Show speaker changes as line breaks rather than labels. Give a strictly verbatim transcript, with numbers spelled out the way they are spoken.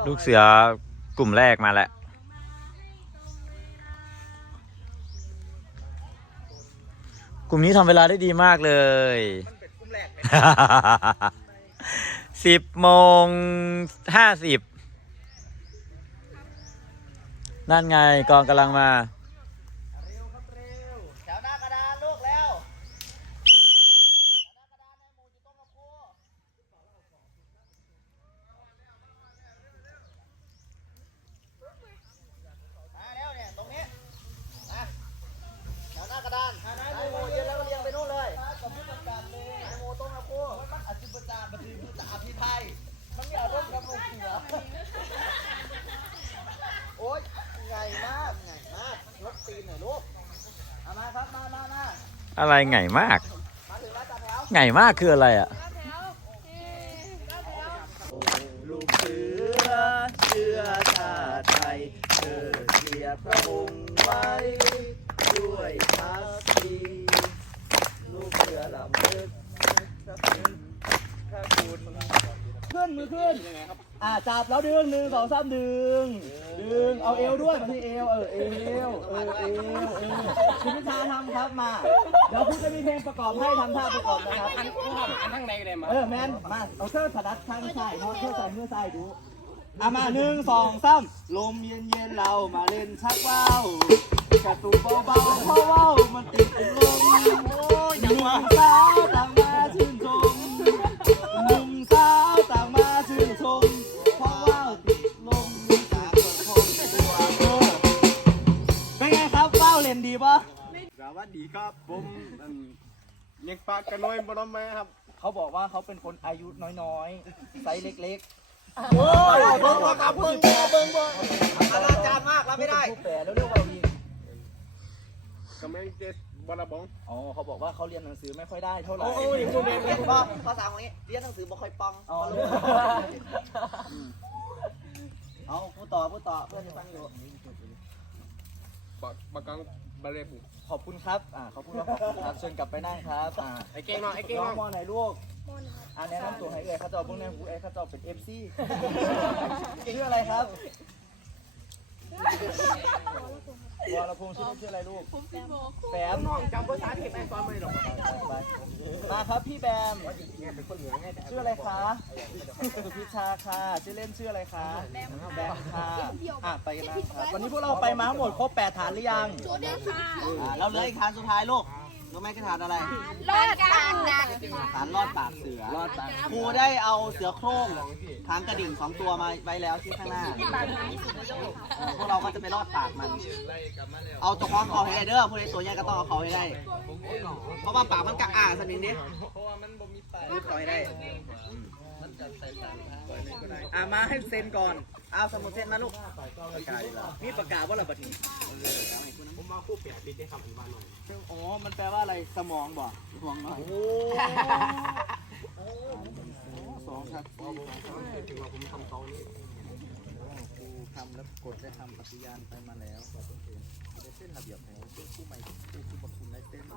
ลูกเสือกลุ่มแรกมาแล้วกลุ่มนี้ทำเวลาได้ดีมากเลยสิบโมงห้าสิบนั่นไงกองกำลังมา
โอ๊ยไงมากไงมากรถตีนหน่อยลูกเอามาครับมามามา
อะไรไงมาก
มาถึงแล้วจับแถว
ไงมากคืออะไรอ่ะ
ลูกเสือเชื่อชาติไทยเชิดเกียรติพระองค์ไว้ด้วยภักดีลูกเสือลำลึกพระคุณพระคุณขึ้นมือขึ้นอ่าจับแล้วดึงหนึ่งสองสามดึงดึงเอาเอวด้วยมาที่เอวเออเอวเออเอวเออคุณพิชาทำครับมาเดี๋ยวคุณจะมีเพลงประกอบให้ทำท่าประกอบนะครับอันอันข้างในเลยมาเออแมนมาเอาเสื้อสลัดข้างซ้ายเนาะเสื้อใส่เมื่อซ้ายดูอ่ะมาหนึ่งสองสามลมเย็นเย็นเรามาเล่นชักว่าวกระตุกเบาๆเพราะว่าวมันติดลมโอ้ยหนุ่มสาวต่างมาชื่นชมหนุ่มสาวต่างมาชื่นชมเพราะว่าวติดลมจากเปิดคมตัวเออเป็นไงครับว่าวเล่นดีปะ
สวัสดีครับผมเล็กปากกระน้อยบรมแม่ครับ
เขาบอกว่าเขาเป็นคนอายุน้อยๆไซส์เล็กๆ
โอ้ยเบิ้งว่าครับเบิ้งเบิ้งเบิ้งเบิ้งอลังการมากรับไม่ได้
ผู้แปลแล้วเรียกว่าอีก
กำแพงเจสบอลบอง
อ๋อเขาบอกว่าเขาเรียนหนังสือไม่ค่อยได้เท่าไหร่
โอ้ยคุณเรียนเลย
ว่าภาษาของนี้เรียนหนังสือบ่ค่อยปังอ๋อเอาพูดต่อพูดต่อเพื่อนจะฟังอยู่
ปากปากกังบาเล่
ขอบคุณครับอ่าขอบคุณครับขอบคุณครับเชิญกลับไปนั่งครับอ่า
ไอ้เก่งเนาะไอ้เก่ง
น้อ
เนาะ
งมอไหนลูกอ่าแนะนำตัวให้เอ่ยข้าเจ้าพวกนี้ผู้เอ่ยข้าเจ้าเป็นเอฟซีชื่ออะไรครับวรพงศ์ชื่อชื่ออะไรลูกแบม
น้องจำภาษาที่แม่สอนไม่หรอก
มาครับพี่แบมชื่ออะไรคะสุพิชาค่ะชื่อเล่นชื่ออะไรคะแบมค่ะอ่ะไปกันนะครับวันนี้พวกเราไปมาทั้งหมดครบแปดฐานหรือยังเราเหลืออีกฐานสุดท้ายลูกรู้ไหมคือฐานอะไร
รอดปากนะ
ฐานรอดปากเสือครูได้เอาเสือโคร่งทางกระดิ่งสองตัวมาไว้แล้วที่ข้างหน้าพวกเราก็จะไปรอดปากมันเอาตัวคล้องคอให้ได้เด้อผู้ใดตัวใหญ่ก็ต้องเอาคอให้ได้เพราะว่าปากมันกะอ่าสนิทดิรีบคอให้ได้อ่ามาให้เซ็นก่อนเอาสมุดเซ็นมาลูกนี่ประกาศว่าอะไรบัดนี้
ผมมาคู่เปียกติดได้คำอีกบ้านหน่อย
อ๋อมันแปลว่าอะไรสมองบ่สมองหน่อยสองครับ
ถึงว่าผมทำเขานี่
ครูทำแล้วกดได้ทำปฏิญาณไปมาแล้วได้เส้นระเบียบของผู้ใหม่ผู้ผู้ประคุณได้เส้น